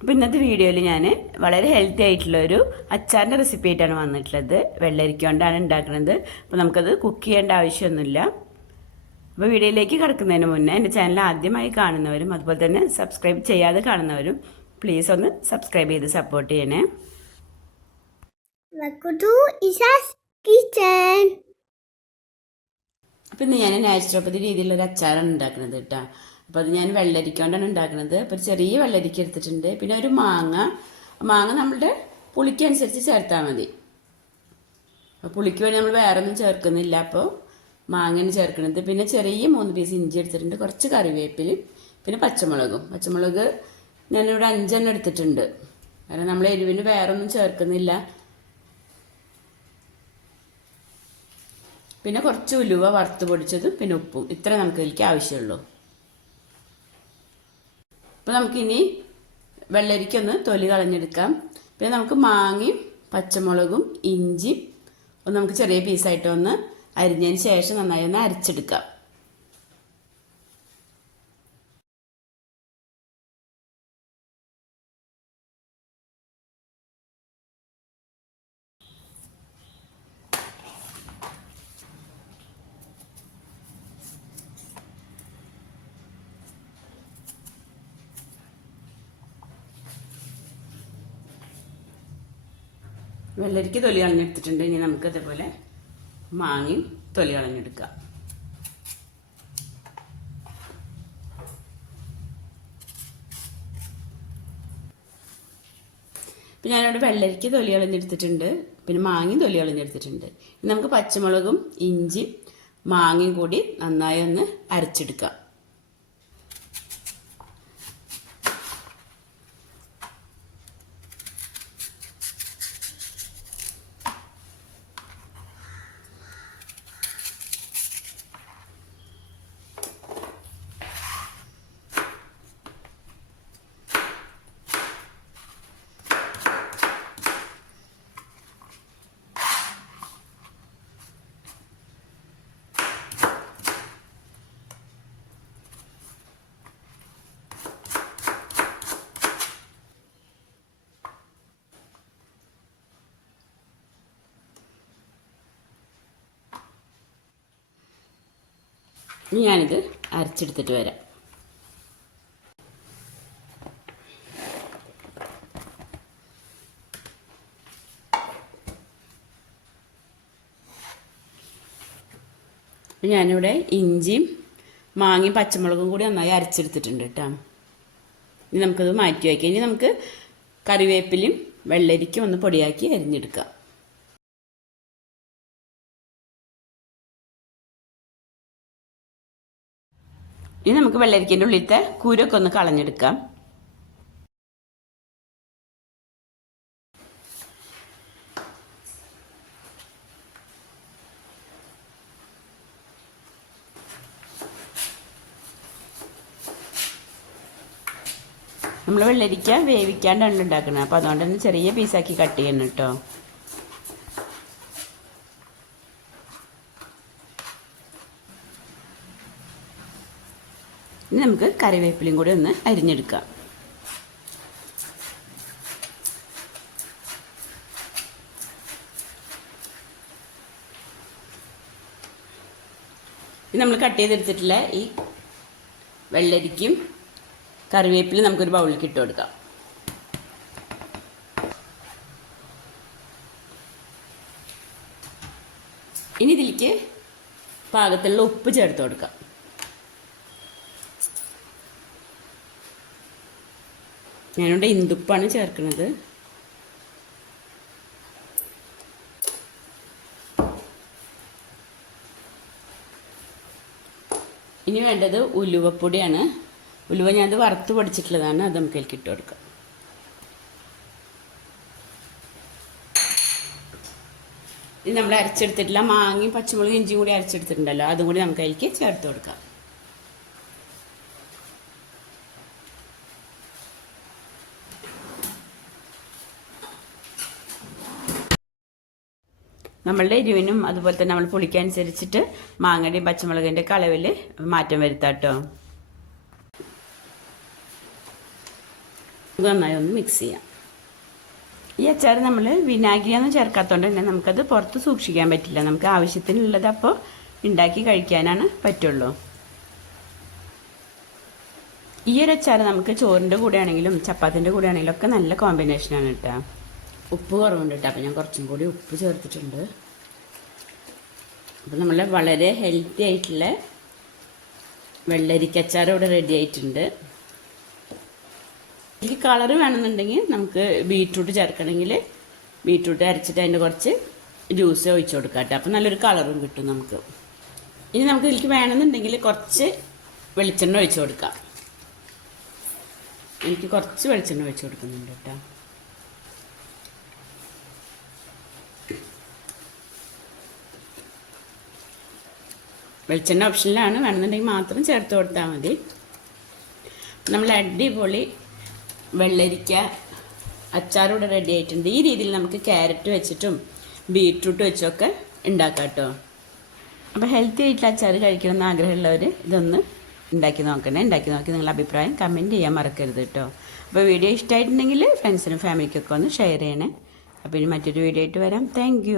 അപ്പോൾ ഇന്നത്തെ വീഡിയോയിൽ ഞാൻ വളരെ ഹെൽത്തി ആയിട്ടുള്ള ഒരു അച്ചാറിന്റെ റെസിപ്പി ആയിട്ടാണ് വന്നിട്ടുള്ളത്. വെള്ളരിക്ക കൊണ്ടാണ് ഉണ്ടാക്കുന്നത് അപ്പോൾ നമുക്കത് കുക്ക് ചെയ്യേണ്ട ആവശ്യമൊന്നുമില്ല. അപ്പോൾ വീഡിയോയിലേക്ക് കിടക്കുന്നതിന് മുന്നേ എന്റെ ചാനൽ ആദ്യമായി കാണുന്നവരും അതുപോലെ തന്നെ സബ്സ്ക്രൈബ് ചെയ്യാതെ കാണുന്നവരും പ്ലീസ് ഒന്ന് സബ്സ്ക്രൈബ് ചെയ്ത് സപ്പോർട്ട് ചെയ്യണേ. അപ്പം. ഇന്ന് ഞാൻ നാച്ചുറോപ്പതി രീതിയിലുള്ള ഒരു അച്ചാറാണ് ഉണ്ടാക്കുന്നത് കേട്ടോ അപ്പോൾ അത് ഞാൻ വെള്ളരിക്ക കൊണ്ടാണ് ഉണ്ടാക്കുന്നത് അപ്പോൾ ചെറിയ വെള്ളരിക്ക എടുത്തിട്ടുണ്ട്. പിന്നെ ഒരു മാങ്ങ. മാങ്ങ നമ്മളുടെ പുളിക്കനുസരിച്ച് ചേർത്താൽ മതി. അപ്പോൾ പുളിക്ക് വേണ്ടി നമ്മൾ വേറെ ഒന്നും ചേർക്കുന്നില്ല. അപ്പോൾ മാങ്ങയാണ് ചേർക്കുന്നത് പിന്നെ ചെറിയ മൂന്ന് പീസ് ഇഞ്ചി എടുത്തിട്ടുണ്ട്. കുറച്ച് കറിവേപ്പിലും പിന്നെ പച്ചമുളകും. പച്ചമുളക് ഞാനിവിടെ അഞ്ചെണ്ണം എടുത്തിട്ടുണ്ട്. കാരണം നമ്മൾ എരിവിന് വേറെ ഒന്നും ചേർക്കുന്നില്ല. പിന്നെ കുറച്ച് ഉലുവ വറുത്ത് പൊടിച്ചതും പിന്നെ ഉപ്പും. ഇത്ര നമുക്ക് ഇതിലേക്ക് ആവശ്യമുള്ളൂ. അപ്പോൾ നമുക്കിനി വെള്ളരിക്കൊന്ന് തൊലി കളഞ്ഞെടുക്കാം. പിന്നെ നമുക്ക് മാങ്ങയും പച്ചമുളകും ഇഞ്ചിയും ഒന്ന് നമുക്ക് ചെറിയ പീസായിട്ട് ഒന്ന് അരിഞ്ഞതിന് ശേഷം നന്നായി ഒന്ന് അരച്ചെടുക്കാം. വെള്ളരിക്ക് തൊലി കളഞ്ഞെടുത്തിട്ടുണ്ട്. ഇനി നമുക്ക് അതേപോലെ മാങ്ങയും തൊലി കളഞ്ഞെടുക്കാം. ഇപ്പം ഞാനിവിടെ വെള്ളരിക്ക് തൊലി കളഞ്ഞെടുത്തിട്ടുണ്ട്. പിന്നെ മാങ്ങയും തൊലി കളഞ്ഞെടുത്തിട്ടുണ്ട്. നമുക്ക് പച്ചമുളകും ഇഞ്ചി മാങ്ങയും കൂടി നന്നായി ഒന്ന് അരച്ചെടുക്കാം. ഇനി ഞാനിത് അരച്ചെടുത്തിട്ട് വരാം. അപ്പം ഞാനിവിടെ ഇഞ്ചിയും മാങ്ങയും പച്ചമുളകും കൂടി നന്നായി അരച്ചെടുത്തിട്ടുണ്ട് കേട്ടോ. ഇനി നമുക്കത് മാറ്റി വയ്ക്കാം. ഇനി നമുക്ക് കറിവേപ്പിലും വെള്ളരിക്കും ഒന്ന് പൊടിയാക്കി അരിഞ്ഞെടുക്കാം. ഇനി നമുക്ക് വെള്ളരിക്കന്റെ ഉള്ളിലത്തെ കുരൊക്കെ ഒന്ന് കളഞ്ഞെടുക്കാം. നമ്മൾ വെള്ളരിക്ക വേവിക്കാണ്ടാണ് ഉണ്ടാക്കുന്നത് അപ്പോൾ അതുകൊണ്ട് തന്നെ ചെറിയ പീസാക്കി കട്ട് ചെയ്യണം കേട്ടോ ഇനി നമുക്ക് കറിവേപ്പിലയും കൂടി ഒന്ന് അരിഞ്ഞെടുക്കാം. നമ്മൾ കട്ട് ചെയ്തെടുത്തിട്ടുള്ള ഈ വെള്ളരിക്കും കറിവേപ്പിലും നമുക്കൊരു ബൗളിലേക്ക് ഇട്ട് കൊടുക്കാം. ഇനി ഇതിലേക്ക് പാകത്തിലുള്ള ഉപ്പ് ചേർത്ത് കൊടുക്കാം. ഞാനിവിടെ ഇന്ദുപ്പാണ് ചേർക്കുന്നത്. ഇനി വേണ്ടത് ഉലുവപ്പൊടിയാണ്. ഉലുവ ഞാനത് വറുത്ത് പൊടിച്ചിട്ടുള്ളതാണ്. അത് നമുക്ക് അതിലേക്ക് ഇട്ട് കൊടുക്കാം. ഇത് നമ്മൾ അരച്ചെടുത്തിട്ടില്ല. മാങ്ങയും പച്ചമുളകും ഇഞ്ചിയും കൂടി അരച്ചെടുത്തിട്ടുണ്ടല്ലോ. അതും കൂടി നമുക്ക് അതിലേക്ക് ചേർത്ത് കൊടുക്കാം. നമ്മളുടെ എരിവിനും അതുപോലെ തന്നെ നമ്മൾ പുളിക്കനുസരിച്ചിട്ട് മാങ്ങയുടെയും പച്ചമുളകിന്റെ കളവിൽ മാറ്റം വരുത്താം കേട്ടോ. നന്നായി ഒന്ന് മിക്സ് ചെയ്യാം. ഈ അച്ചാർ നമ്മൾ വിനാഗിരിയൊന്നും ചേർക്കാത്തതുകൊണ്ട് തന്നെ നമുക്കത് പുറത്ത് സൂക്ഷിക്കാൻ പറ്റില്ല. നമുക്ക് ആവശ്യത്തിനുള്ളത് അപ്പോൾ ഉണ്ടാക്കി കഴിക്കാനാണ് പറ്റുള്ളൂ. ഈ ഒരു അച്ചാർ നമുക്ക് ചോറിന്റെ കൂടെ ആണെങ്കിലും ചപ്പാത്തിന്റെ കൂടെ ആണെങ്കിലും ഒക്കെ നല്ല കോമ്പിനേഷനാണ് കേട്ടോ. ഉപ്പ് കുറവുണ്ട് കേട്ടോ. അപ്പോൾ ഞാൻ കുറച്ചും കൂടി ഉപ്പ് ചേർത്തിട്ടുണ്ട്. അപ്പോൾ നമ്മൾ വളരെ ഹെൽത്തി ആയിട്ടുള്ള വെള്ളരിക്കച്ചാർ ഇവിടെ റെഡി ആയിട്ടുണ്ട്. എനിക്ക് കളർ വേണമെന്നുണ്ടെങ്കിൽ നമുക്ക് ബീട്രൂട്ട് ചേർക്കണമെങ്കിൽ ബീട്രൂട്ട് അരച്ചിട്ട് അതിന്റെ കുറച്ച് ജ്യൂസ് ഒഴിച്ചു കൊടുക്കാം കേട്ടോ. അപ്പോൾ നല്ലൊരു കളറും കിട്ടും നമുക്ക്. ഇനി നമുക്ക് ഇതിലേക്ക് വേണമെന്നുണ്ടെങ്കിൽ കുറച്ച് വെളിച്ചെണ്ണ ഒഴിച്ചു കൊടുക്കാം. എനിക്ക് കുറച്ച് വെളിച്ചെണ്ണ ഒഴിച്ചു കൊടുക്കുന്നുണ്ട് കേട്ടോ. വെളിച്ചെണ്ണ ഓപ്ഷനിലാണ് വേണമെന്നുണ്ടെങ്കിൽ മാത്രം ചേർത്ത് കൊടുത്താൽ മതി. നമ്മൾ അടിപൊളി വെള്ളരിക്ക അച്ചാറൂടെ റെഡി ആയിട്ടുണ്ട്. ഈ രീതിയിൽ നമുക്ക് ക്യാരറ്റ് വെച്ചിട്ടും ബീട്രൂട്ട് വെച്ചൊക്കെ ഉണ്ടാക്കാം കേട്ടോ. അപ്പോൾ ഹെൽത്തി ആയിട്ടുള്ള അച്ചാർ കഴിക്കണമെന്ന് ആഗ്രഹമുള്ളവർ ഇതൊന്ന് ഉണ്ടാക്കി നോക്കണേ. ഉണ്ടാക്കി നോക്കി നിങ്ങളുടെ അഭിപ്രായം കമന്റ് ചെയ്യാൻ മറക്കരുത് കേട്ടോ. അപ്പോൾ വീഡിയോ ഇഷ്ടമായിട്ടുണ്ടെങ്കിൽ ഫ്രണ്ട്സിനും ഫാമിലിക്കൊക്കെ ഒന്ന് ഷെയർ ചെയ്യണേ. അപ്പോൾ ഇനി മറ്റൊരു വീഡിയോ ആയിട്ട് വരാം. താങ്ക്